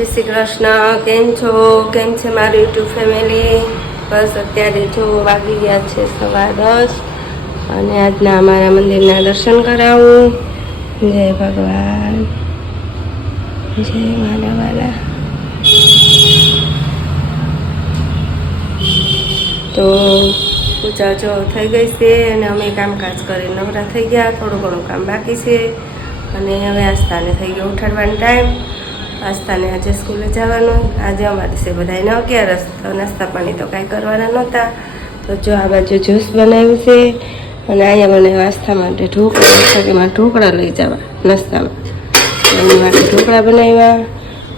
જય શ્રી કૃષ્ણ. કેમ છો? કેમ છે મારું યુટ્યુબ ફેમિલી? બસ અત્યારે જો વાગી ગયા છે 10:15 અને આજના અમારા મંદિરના દર્શન કરાવું. જય ભગવાન, જય મારા વાલા. તો પૂજા જો થઈ ગઈ છે અને અમે કામકાજ કરી નવરા થઈ ગયા. થોડું ઘણું કામ બાકી છે અને હવે આસ્થાને થઈ ગયો ઉઠાડવાનો ટાઈમ. આસ્થાને આજે સ્કૂલે જવાનું. આજે અમારે છે બધાને 11 તો નાસ્તા પાણી તો કાંઈ કરવાના નહોતા. તો જો આ બાજુ જ્યુસ બનાવ્યું છે અને અહીંયા બનાવ્યું આસ્થા માટે ઢોકળા. છોકરીમાં ઢોકળા લઈ જવા નાસ્તામાં, એની માટે ઢોકળા બનાવ્યા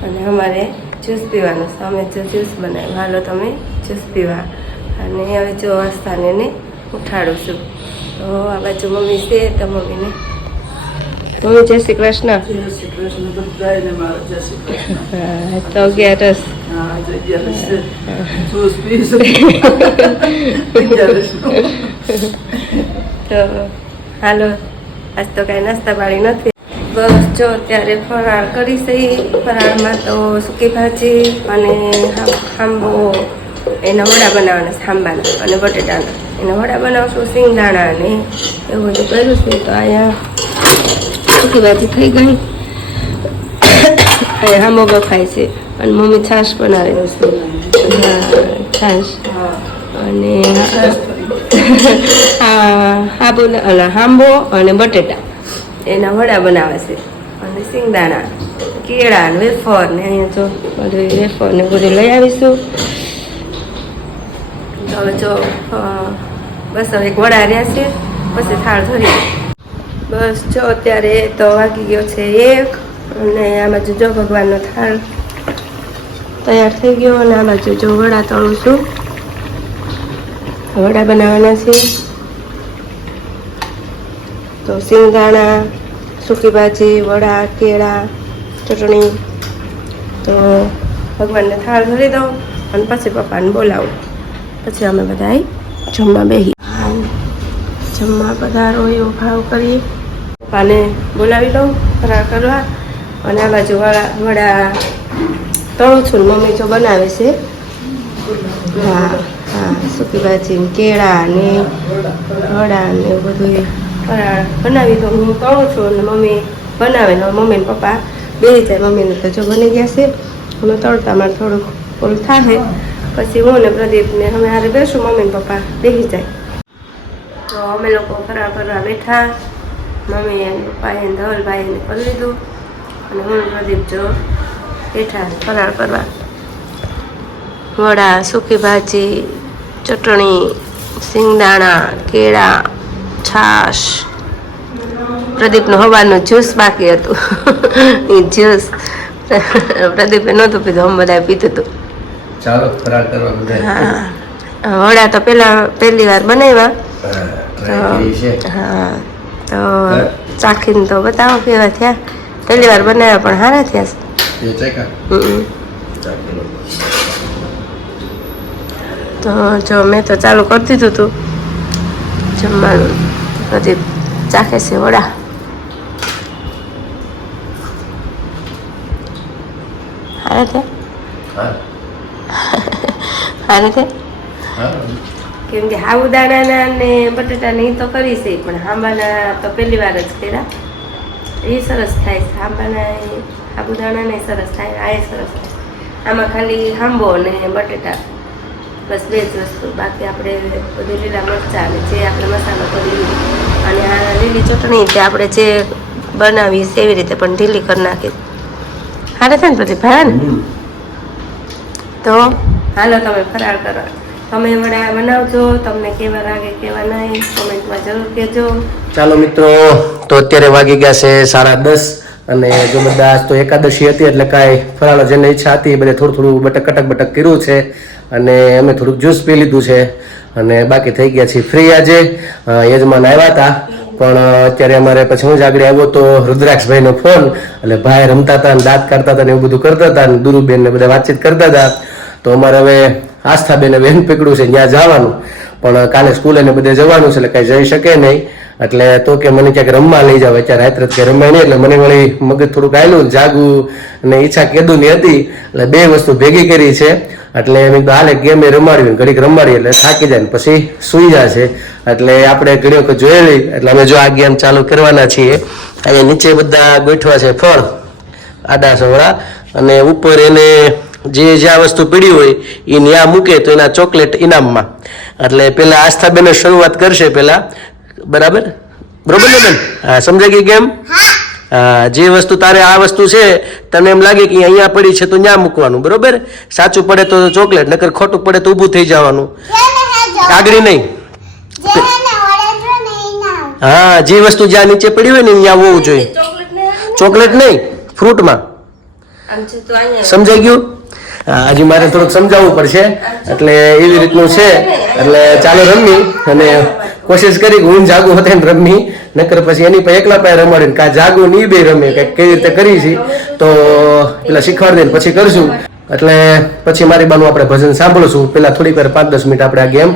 અને અમારે જ્યુસ પીવાનું છે. અમે જો જ્યુસ બનાવ્યું, હાલો તમે જ્યુસ પીવા. અને હવે જો આસ્થાને ઉઠાડું છું. તો આ બાજુ મમ્મી છે તો મમ્મીને મમ્મી જય શ્રી કૃષ્ણ. જય શ્રી કૃષ્ણ બધાને મારા જય શ્રી કૃષ્ણ. તો 11 હા જગ્યા છે જ્યુસ પીશું. તો હાલો, આજ તો કાંઈ નાસ્તા પાણી નથી. બસ જો અત્યારે ફરાળ કરી છે. ફરાળમાં તો સૂકી ભાજી અને આંબો, એના વડા બનાવવાના છે આંબાના અને બટેટાના. એના વડા બનાવશું, સિંગદાણા અને એવું બધું કર્યું છે. તો અહીંયા સૂકી ભાજી થઈ ગઈ. અહીંયા આંબો બફાય છે અને મમ્મી છાશ બનાવે છે. છાશ અને આંબો અને બટેટા એના વડા બનાવે છે અને સિંગદાણા, કેળા ને વેફર ને અહીંયા જો બધું વેફર ને બધું લઈ આવીશું. તો હવે જો બસ હવે એક વડા રહ્યા છે, પછી થાળ ધરી. બસ જો અત્યારે તો વાગી ગયો છે 1 અને આ બાજુ જો ભગવાનનો થાળ તૈયાર થઈ ગયો અને આ બાજુ જો વડા તળું છું. વડા બનાવવાના છે. તો સિંગદાણા, સૂકી ભાજી, વડા, કેળા, ચટણી. તો ભગવાનને થાળ ધરી દઉં અને પછી પપ્પાને બોલાવું. પછી અમે બધા જમવા બેસી. જમવા પધારો એવો ભાવ કરીએ. પપ્પાને બોલાવી દઉં ફરાળ કરવા અને આ બાજુ વડા તળું છું. મમ્મી જો બનાવે છે. હા હા, સૂકી ભાજી, કેળા ને વડા ને એવું બધું ફરાળ બનાવી તો હું તળું છું અને મમ્મી બનાવે ને મમ્મી ને પપ્પા બેસી જાય. મમ્મીને તો જો બની ગયા છે. અમે તળતા મારે થોડુંક ઓલું થાય પછી હું ને પ્રદીપ ને અમે હારે બેસું. મમ્મી ને પપ્પા બેસી જાય. તો અમે લોકો ફરાળ કરવા બેઠા. મમ્મી અને પપ્પાએ ધવલભાઈને કરી લીધું અને હું પ્રદીપ જો બેઠા ફરાળ કરવા. વડા, સૂકી ભાજી, ચટણી, સિંગદાણા, કેળા, છાશ. પ્રદીપનું હવાનું જ્યુસ બાકી હતું. એ જ્યુસ પ્રદીપે નહોતું પીધું, અમે બધાએ પીધું હતું. ચાલો ફરાળ કરવા બધા. હા, વડા તો પહેલી વાર બનાવ્યા. હા, તો ચાખીને તો બતાવો કેવા થયા. પહેલી વાર બનાવ્યા પણ સારા થયા છે. તો જો મેં તો ચાલુ કરી દીધું હતું જમવાનું. પ્રદીપ ચાખે છે વડા. સારા થયા, સારા થયા. કેમ કે સાબુદાણાના ને બટાટાને એ તો કરી છે પણ આંબાના તો પહેલી વાર જ કર્યા. એ સરસ થાય છે. આંબાના સાબુદાણા ને સરસ થાય, આ સરસ થાય. આમાં ખાલી આંબો ને બટેટા બસ 2 જ વસ્તુ. બાકી આપણે બધું લીલા મરચાં અને જે આપણે મસાલો કરી અને આ લીલી ચટણી તે આપણે જે બનાવી એવી રીતે પણ ઢીલી કરી નાખી. હારે છે ને પછી ભાવે ને. તો હાલો તમે ફરાળ કરો. તમે વડા બનાવજો. તમને કેવા લાગે કેવા નહીં કોમેન્ટમાં જરૂર કહેજો. ચાલો મિત્રો, તો અત્યારે વાગી ગયા છે 10:30 અને જો બધા આજ તો એકાદશી હતી એટલે કાંઈ ફરાળ જેને ઈચ્છા હતી બધે થોડું બટક કર્યું છે અને અમે થોડુંક જ્યુસ પી લીધું છે અને બાકી થઈ ગયા છીએ ફ્રી. આજે યજમાન આવ્યા હતા પણ અત્યારે અમારે પછી હું જ આગળ આવ્યો તો રુદ્રાક્ષભાઈનો ફોન. એટલે ભાઈ રમતા હતા ને દાંત કાઢતા હતા ને એવું બધું કરતા હતા ને દુરુબેન ને બધા વાતચીત કરતા હતા. તો અમારે હવે આસ્થાબેને વેન પકડ્યું છે ત્યાં જવાનું પણ કાલે સ્કૂલે ને બધે જવાનું છે એટલે કાંઈ જઈ શકે નહીં. એટલે તો કે મને ક્યાંક રમવા લઈ જાવ, અત્યારે રાત્રે કે રમાય નહીં, એટલે મને વળી મગજ થોડુંક આવેલું જાગવું અને ઈચ્છા કેદુની હતી, એટલે બે વસ્તુ ભેગી કરી છે. એટલે મેં કીધું હાલે ગેમ રમાડવી, ઘડીક રમાડીએ એટલે થાકી જાય ને પછી સુઈ જશે, એટલે આપણે ઘણી વખત જોયેલી. એટલે અમે જો આ ગેમ ચાલુ કરવાના છીએ. અહીંયા નીચે બધા ગોઠવા છે ફળ આડા સવડા, અને ઉપર એને જે જ્યાં વસ્તુ પડી હોય એ ન્યા મૂકે તો એના ચોકલેટ ઇનામમાં. એટલે પેલા આસ્થાબેન શરૂઆત કરશે પેલા, બરાબર બરોબર ને બેન? હા, સમજાઈ ગઈ ગેમ? હા, જે વસ્તુ તારે આ વસ્તુ છે તને એમ લાગે કે અહીંયા પડી છે તો ત્યાં મૂકવાનું, બરોબર? સાચું પડે તો ચોકલેટ, નકર ખોટું પડે તો ઊભું થઈ જવાનું, આગળ નહીં. હા, જે વસ્તુ જ્યાં નીચે પડી હોય ને ત્યાં હોવું જોઈએ, ચોકલેટ નહીં, ફ્રૂટમાં. સમજાઈ ગયું? હજી મારે થોડુંક સમજાવવું પડશે, એટલે એવી રીતનું છે. એટલે ચાલો રમી, અને કોશિશ કરી કે હું જાગું હોતે ને રમી, નકર પછી એની પાસે એકલા પાસે રમાડીને કા જાગું નહીં બે રમે, કંઈક કેવી રીતે કરી છે તો પેલા શીખવાડી દઈને પછી કરશું. એટલે પછી મારી બાનું આપણે ભજન સાંભળશું, પેલા થોડીક વાર 5-10 મિનિટ આપણે આ ગેમ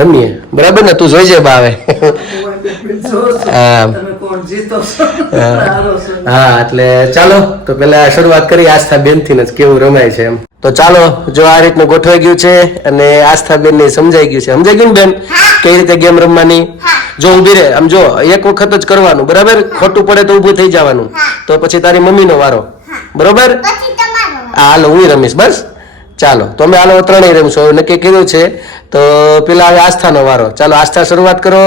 રમીએ, બરાબર ને? તું જોઈજે બા આવે. હા, એટલે ચાલો તો પેલા શરૂઆત કરી આસ્થા બેન થી જ કેવું રમાય છે એમ. તો ચાલો, જો આ રીતનું ગોઠવાઈ ગયું છે અને આસ્થા બેન ને સમજાઈ ગયું છે. સમજાઈ ગયું ને બેન કઈ રીતે ગેમ રમવાની? જો ઊભી રે, આમ જો એક વખત જ કરવાનું, બરાબર? ખોટું પડે તો ઊભું થઈ જવાનું, તો પછી તારી મમ્મીનો વારો, બરોબર? હાલો હું રમીશ, બસ. ચાલો તો અમે હાલો ત્રણેય રમશું, હવે નક્કી કર્યું છે. તો પેલા હવે આસ્થાનો વારો. ચાલો આસ્થા શરૂઆત કરો.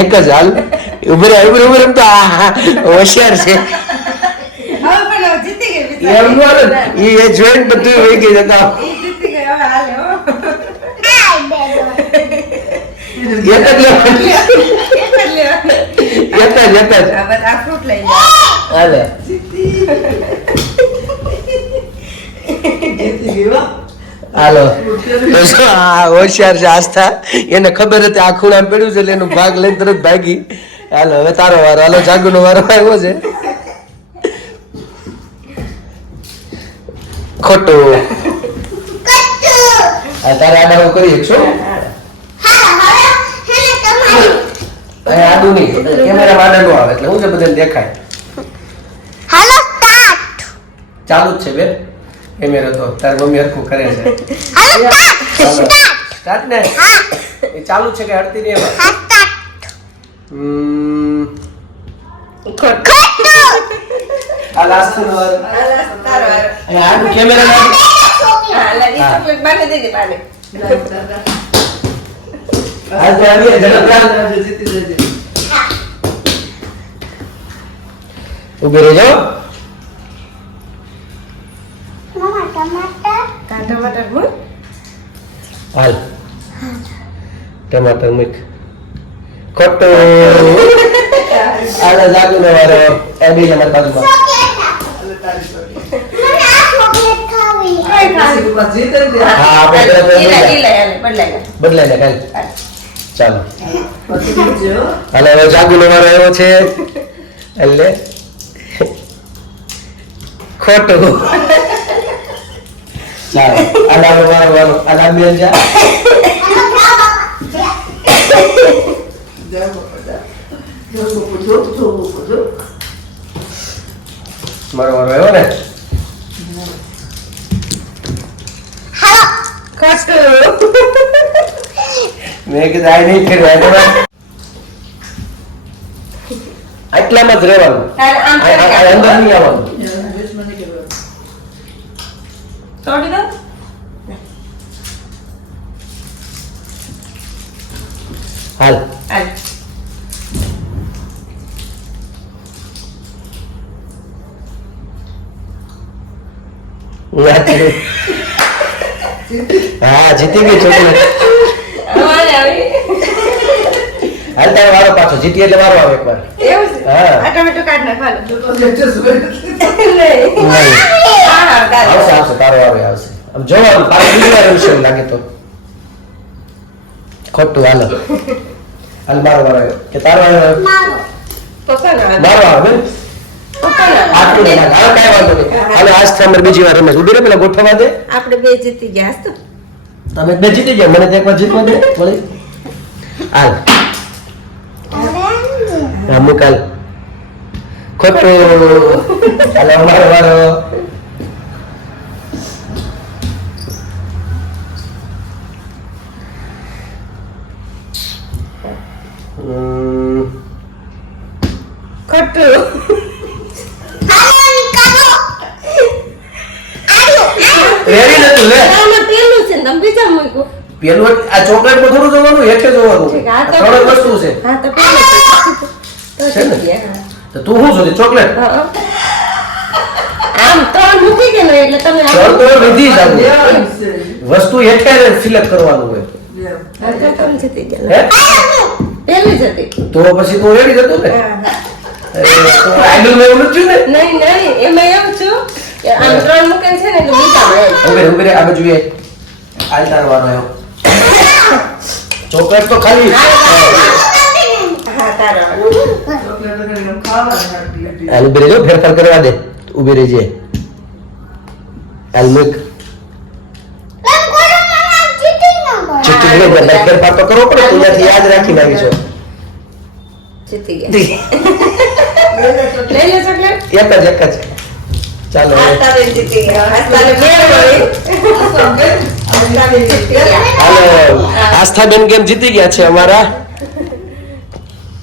એક જ હાલ, ઉભી રે ઉભી ઉભી રમતો હોશિયાર છે. એમ નો હાલે, એ જોઈન્ટ બધું વહી ગઈ જતા. હાલો, હોશિયાર છે આસ્થા, એને ખબર હતી આ ખૂણામાં પડ્યું છે એટલે એનો ભાગ લઈને તરત ભાગી. હાલો હવે તારો વારો. હાલો, જાગુનો વારો આવ્યો છે. ખોટું. તારે આડા કરી શકશો? આડું નહીં, કેમેરા આડા નો આવે એટલે હું છે બધાને દેખાય. ચાલુ જ છે બેન કેમેરો, તો તારી મમ્મી હરખું કરે છે. સ્ટાર્ટ ને? એ ચાલુ છે કે હડતી નહીં એમાં? આ લાસ્ટ નો વારો. અને આડું કેમેરા ના ઉભી રહેજો. હાલ ટમાટર મૂક. ખોટું. આને જાગુ નો વારો. એબી નંબર બાજુમાં. હા, બદલાઈ લે કાલ. ચાલો હાલો, હવે જાગુ નો વારો આવ્યો છે એટલે ખોટું. ચાલો આડા વારો વારો આડા બેન જા. મારો વારો આવ્યો ને? મેં કીધું આ નહીં કર્યું, આટલામાં જ રહેવાનું, અંદર નહીં આવવાનું. હાલ હા, જીતી ગઈ ચોકલેટ. હાલ તારો વારો પાછો. જીતી એટલે વારો આવે એકવાર. હા, આવશે તારો આવે આવશે. આમ જોવાનું પાછું બીજી વાર રમશે એવું લાગે તો. ખોટું. હાલો હાલ મારો વારો આવ્યો કે તારો આવ્યો? મારો આવે. બીજી વાર રમે. ઉભી રે પેલા ગોઠવવા દે. આપણે બે જીતી ગયા તો. તમે બે જીતી ગયા, મને તો એકવાર જીતવા દે વળી. હાલ હા મૂક હાલ. ખોટું. હાલ અમારો વારો. ખોટું. રેડી નતું લે. આમાં પેલું છે ને તમે બીજા મૂક્યું. પેલું આ ચોકલેટ માં થોડું જોવાનું, હેઠે જોવાનું. ઠીક, આ તો ત્રણ જ વસ્તુ છે. હા તો પેલું છે. તો છે ને? જીતી ગયા. તો તું શું શોધી? ચોકલેટ. હા. આમ ત્રણ મૂકી દે ને એટલે તમે ત્રણ તો વિધિ જ આપું. લેવાનું છે. વસ્તુ હેઠે સિલેક્ટ કરવાનું હોય. હા, તો તમે જીતી ગયા. હે? પેલી જ હતી. તો પછી તું રેડી જતો ને. હા, હા. તો આઈડલ મેં એવું નથી ને. નહીં નહીં એમાં એવું છું કે આમ ત્રણ મૂકે છે ને એટલે બીજામાં એમ. હવે હવે આ બાજુ એ આલ તારવાનો આવ્યો. ચોકલેટ તો ખાલી હા તારા ચોકલેટ વગર એમ ખાવાનું આટલી. હાલ ઉભી રહેજો, ફેરફાર કરવા દે. ઉભી રહેજે. હાલ મૂક. ચીટી લઈ જા, ફેરફાર તો કરવો પડે. તું ત્યાંથી યાદ રાખીને આવી છો. જીતી ગયા. લઈ લે ચોકલેટ. એક જ ચાલો આસ્તાબેન જીતી ગયા. આસ્તાને બે મળી. આસ્તાબેન જીતી ગયા. હાલો આસ્થાબેન કેમ જીતી ગયા છે અમારા?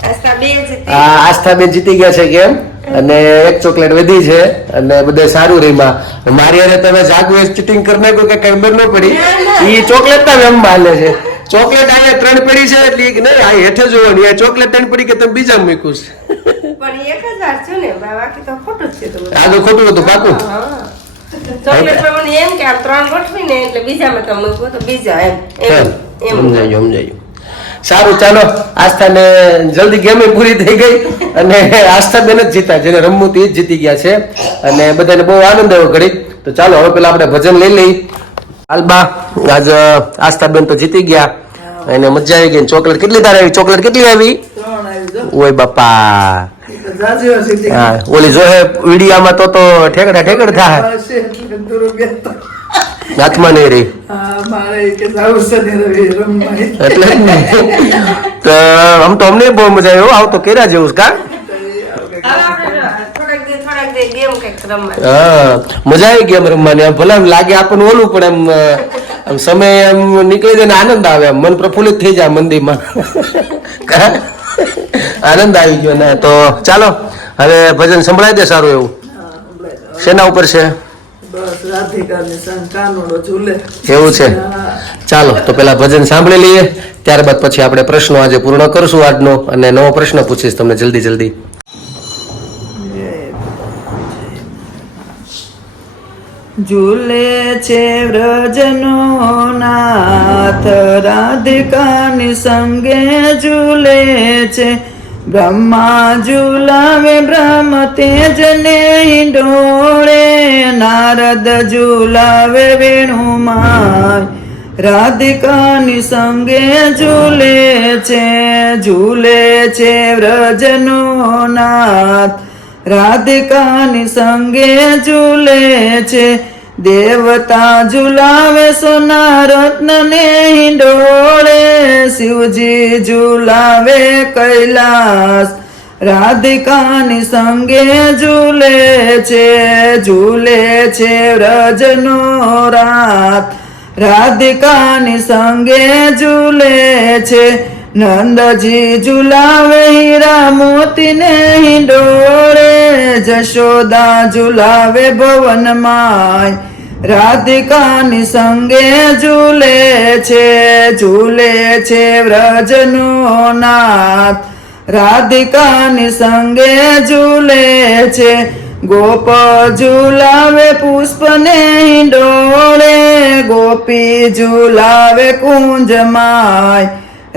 આસ્તાબેન જીતી. આસ્થાબેન જીતી ગયા છે કેમ? અને એક ચોકલેટ વધી છે અને બધે સારું રહીમાં. મારી હારે તમે જાગવે ચીટિંગ કરી નાખ્યું કે કઈ ખબર ન પડી. ઈ ચોકલેટ ના એમ હાલે છે. ચોકલેટ આ 3 પડી છે એટલે ઈ નહીં આ હેઠે જોવાની. આ ચોકલેટ 3 પડી કે તમે બીજા મૂક્યું છે. પણ એક જ વાર છું ને બાકી તો ખોટું જ છે તો બધું. આ તો ખોટું હતું પાકું. હા. ચોકલેટમાં મને એમ કે આ ત્રણ ગોઠવીને એટલે બીજામાં તમે મૂકો તો બીજા એમ એમ સમજાયું સમજાયું. સારું ચાલો આસ્થાને જલ્દી ગેમ પૂરી થઈ ગઈ અને આસ્થાબેન જ જીતા, જેને રમવું તે જ જીતી ગયા છે અને બધાને બહુ આનંદ આવ્યો ઘડી. તો ચાલો હવે પેલા આપણે ભજન લઈ લઈ. હાલબા આજ આસ્થાબેન તો જીતી ગયા અને મજા આવી ગઈ. ચોકલેટ કેટલી તારે આવી? ચોકલેટ કેટલી આવી? 3 આવી જો. ઓય બાપા. ઈ તો જાજી વાર સીધી હા ઓલી જોહે વિડીયામાં તો ઠેકડા ઠેકડ થાય. પાસે એટલે દૂર ગયા તો. હાથમાં નહીં રહી હા, મારે કે જાવું છે ને રવિ રમવાની. એટલે જ ને. તો આમ તો અમને બહુ મજા આવી. આવ તો કર્યા જેવું છે કા? હવે આપણે થોડાક દે ગેમ કંઈક રમવા. હા મજા આવી ગેમ રમવાની. આમ ભલે આમ લાગે આપણને ઓલું પણ આમ સમય આમ નીકળી જાય ને આનંદ આવે. આમ મન પ્રફુલ્લિત થઈ જાય મંદિરમાં. આનંદ આવી ગયો ને. તો ચાલો હવે ભજન સંભળાઈ દે સારું એવું. શેના ઉપર છે? બસ રાધિકાની સંગ કાનુડો ઝૂલે. એવું છે. ચાલો તો પેલા ભજન સાંભળી લઈએ, ત્યારબાદ પછી આપણે પ્રશ્નો આજે પૂર્ણ કરશું આજનો અને નવો પ્રશ્ન પૂછીશ તમને જલ્દી જલ્દી. ઝૂલે છે વ્રજનો નાથ રાધિકાની સંગે ઝૂલે છે. બ્રહ્મા ઝુલાવે બ્રહ્મ તેજને હિંડોળે. નારદ ઝુલાવે વેણુમાય રાધિકાની સંગે ઝૂલે છે વ્રજનો નાથ રાધિકાની સંગે ઝૂલે છે. દેવતા ઝુલાવે સોના રત્નને હિંડોળે. શિવજી ઝુલાવે કૈલાસ રાધિકાની સંગે ઝૂલે છે વ્રજનો રાત રાધિકાની સંગે ઝૂલે છે. નંદજી ઝુલાવે હીરા મોતીને હિંડોળે. જશોદા ઝુલાવે ભવનમાય રાધિકાની સંગે ઝૂલે છે વ્રજનો નાથ રાધિકાની સંગે ઝૂલે છે. ગોપ ઝુલાવે પુષ્પને હિંડોળે. ગોપી ઝુલાવે કુંજમાય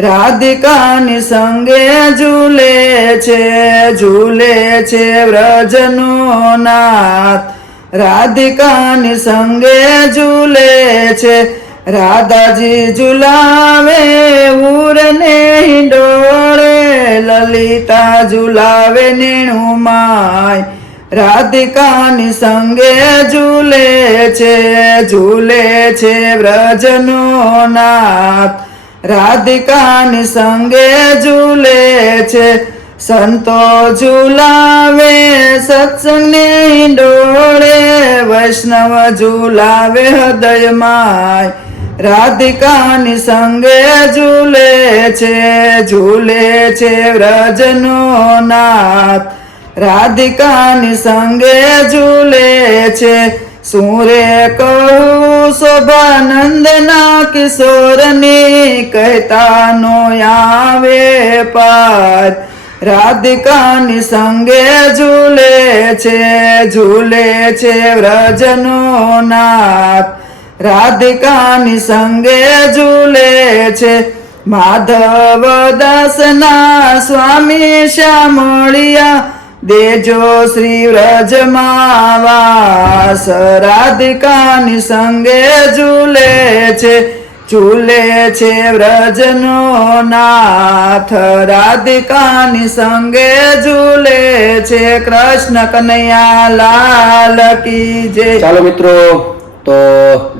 રાધિકાની સંગે ઝૂલે છે વ્રજનો નાથ રાધિકાની સંગે ઝૂલે છે. રાધાજી ઝુલાવે ઉરને હિંડોળે. લલિતા ઝુલાવે નેણુમાય રાધિકાની સંગે ઝૂલે છે વ્રજનો નાથ. રાધિકાની સંગે ઝૂલે છે સંતો ઝુલાવે સત્સંગને ડોળે, વૈષ્ણવ ઝુલાવે હૃદયમાં. રાધિકાની સંગે ઝૂલે છે વ્રજનો નાથ. રાધિકાની સંગે ઝૂલે છે. શું રે કહું શોભાનંદના કિશોરની, કહેતા નો આવે પાર. રાધિકાની સંગે ઝૂલે છે વ્રજનો નાથ. રાધિકાની સંગે ઝૂલે છે. માધવ દાસના સ્વામી શ્યામળિયા, દેજો શ્રી વ્રજમાં વાસ. રાધિકાની સંગે ઝૂલે છે વ્રજનો નાથ. રાધિકાની સંગે ઝૂલે છે. કૃષ્ણ કનૈયા લાલ કી જય. ચાલો મિત્રો, તો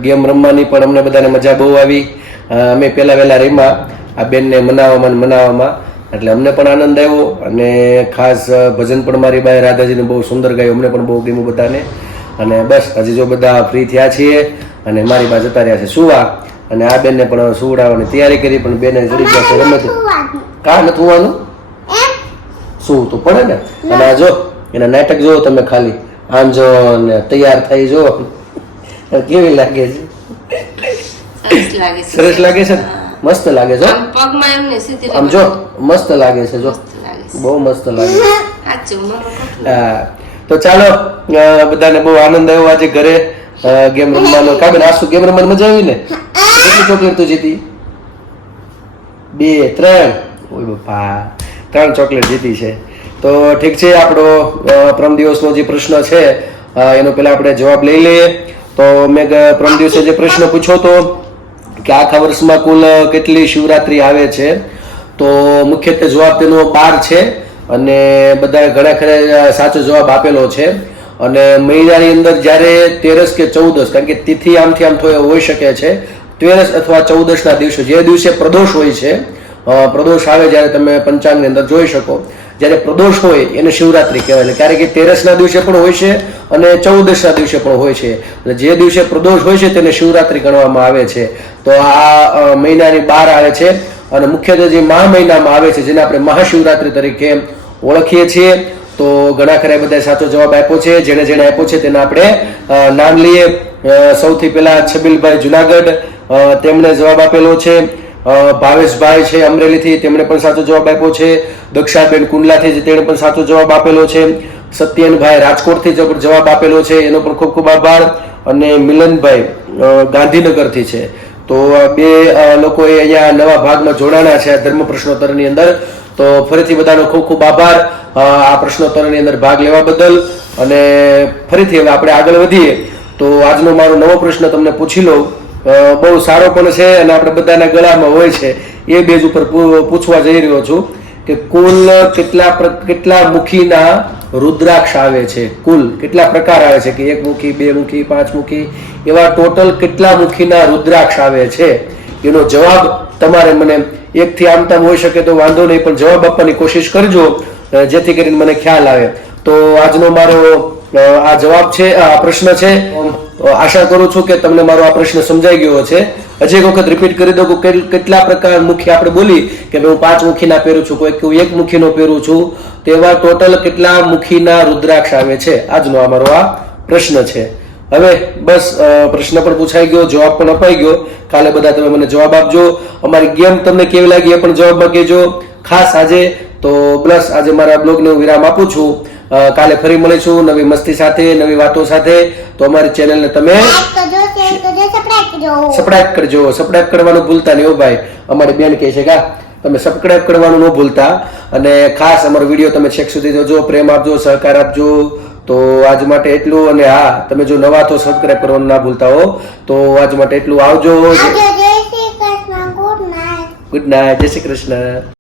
ગેમ રમવાની પણ અમને બધાને મજા બહુ આવી. અમે પહેલા વહેલા રમ્યા આ બેનને મનાવવામાં, એટલે અમને પણ આનંદ આવ્યો. અને ખાસ ભજન પણ મારી બાઈ રાધાજીને બહુ સુંદર ગાયું, અમને પણ બહુ ગમ્યું બધાને. અને બસ હજી જો બધા ફ્રી થયા છીએ અને મારી બા જતા રહ્યા છે સુવા, અને આ બેનને પણ સુવડાવવાની તૈયારી કરી, પણ બેને જડી ગયા છે રમત. કા નથી હોવાનું? શું તો પડે ને. અને આ જો એના નાટક જો તમે, ખાલી આમ જો ને તૈયાર થઈ જો કેવી લાગે છે? સરસ લાગે છે, મસ્ત લાગે છે. આમ જો મસ્ત લાગે છે, જો બહુ મસ્ત લાગે છે. હા, તો ચાલો બધાને બહુ આનંદ આવ્યો આજે ઘરે ગેમ રમવાનો. કાબેન આ શું ગેમ રમવાની મજા આવી ને? કેટલી ચોકલેટ તો જીતી? 2 3 ઓય બાપા, 3 ચોકલેટ જીતી છે. તો ઠીક છે, આપણો પ્રમ દિવસનો જે પ્રશ્ન છે એનો પહેલા આપણે જવાબ લઈ લઈએ. તો મેં પ્રમ દિવસે જે પ્રશ્ન પૂછ્યો હતો કે આખા વર્ષમાં કુલ કેટલી શિવરાત્રી આવે છે, તો મુખ્યત્વે જવાબ તેનો 12 છે. અને બધા ઘણા ખરા સાચો જવાબ આપેલો છે. અને મહિનાની અંદર જ્યારે 13 કે 14, કારણ કે તિથિ આમથી આમ હોઈ શકે છે, 13 અથવા 14 ના દિવસે, જે દિવસે પ્રદોષ હોય છે, પ્રદોષ આવે જ્યારે તમે પંચાંગની અંદર જોઈ શકો, જ્યારે પ્રદોષ હોય એને શિવરાત્રી કહેવાય છે. ક્યારેક 13 ના દિવસે પણ હોય છે અને 14 ના દિવસે પણ હોય છે. જે દિવસે પ્રદોષ હોય છે તેને શિવરાત્રી ગણવામાં આવે છે. તો આ મહિનાની 12 આવે છે. અને મુખ્યત્વે જે મહા મહિનામાં આવે છે, જેને આપણે મહાશિવરાત્રી તરીકે ઓળખીએ છીએ. તો ઘણા ખરા બધા સાચો જવાબ આપ્યો છે. જેને આપ્યો છે તેના આપણે નામ લઈએ. સૌથી પહેલા છબીલભાઈ જુનાગઢ, તેમણે જવાબ આપેલો છે. ભાવેશભાઈ છે અમરેલીથી, તેમણે પણ સાચો જવાબ આપ્યો છે. દક્ષાબેન કુંડલાથી, તેણે પણ સાચો જવાબ આપેલો છે. સત્યનભાઈ રાજકોટથી જવાબ આપેલો છે, એનો પણ ખૂબ ખૂબ આભાર. અને મિલનભાઈ ગાંધીનગરથી છે. તો આ 2 લોકોએ અહીંયા નવા ભાગમાં જોડાણા છે ધર્મ પ્રશ્નોત્તરની અંદર. તો ફરીથી બધાનો ખૂબ ખૂબ આભાર આ પ્રશ્નોત્તરની અંદર ભાગ લેવા બદલ. અને ફરીથી હવે આપણે આગળ વધીએ. તો આજનો મારો નવો પ્રશ્ન તમને પૂછી લઉં. બહુ સારો પણ છે અને આપણે બધાના ગળામાં હોય છે, એ બેઝ ઉપર પૂછવા જઈ રહ્યો છું કે કુલ કેટલા મુખીના રુદ્રાક્ષ આવે છે? કુલ કેટલા પ્રકાર આવે છે? કે 1 મુખી, 2 મુખી, 5 મુખી, એવા ટોટલ કેટલા મુખીના રુદ્રાક્ષ આવે છે? એનો જવાબ તમારે મને 1 થી આમતામ હોઈ શકે તો વાંધો નહીં, પણ જવાબ આપવાની કોશિશ કરજો જેથી કરીને મને ખ્યાલ આવે. તો આજનો મારો આ જવાબ છે, આ પ્રશ્ન છે. આશા કરું છું કે તમને મારો આ પ્રશ્ન સમજાઈ ગયો છે. હજી એક વખત રિપીટ કરી દઉં કે કેટલા પ્રકાર મુખી આપણે બોલી કે હું 5 મુખીના પહેરું છું, કોઈ 1 મુખીનો પહેરું છું, તેવા ટોટલ કેટલા મુખીના રુદ્રાક્ષ આવે છે? આજનો અમારો આ પ્રશ્ન છે. હવે બસ પ્રશ્ન પણ પૂછાઈ ગયો, જવાબ પણ અપાઈ ગયો. કાલે બધા તમે મને જવાબ આપજો. અમારી ગેમ તમને કેવી લાગી એ પણ જવાબમાં કહેજો. ખાસ આજે તો બસ આજે મારા બ્લોગને હું વિરામ આપું છું. કાલે ફરી મળીશું નવી મસ્તી સાથે, નવી વાતો સાથે. તો અમારી ચેનલને તમે સબસ્ક્રાઇબ કરજો. સબસ્ક્રાઇબ કરવાનું ભૂલતા નહીં હો ભાઈ. અમારી બેન કહે છે કે તમે સબસ્ક્રાઇબ કરવાનું ન ભૂલતા. અને ખાસ અમારો વિડીયો તમે છેક સુધી જોજો, પ્રેમ આપજો, સહકાર આપજો. તો આજ માટે એટલું. અને હા, તમે જો નવા તો સબસ્ક્રાઇબ કરવાનું ના ભૂલતા હો. તો આજ માટે એટલું. આવજો. Good night. જય શ્રી કૃષ્ણ.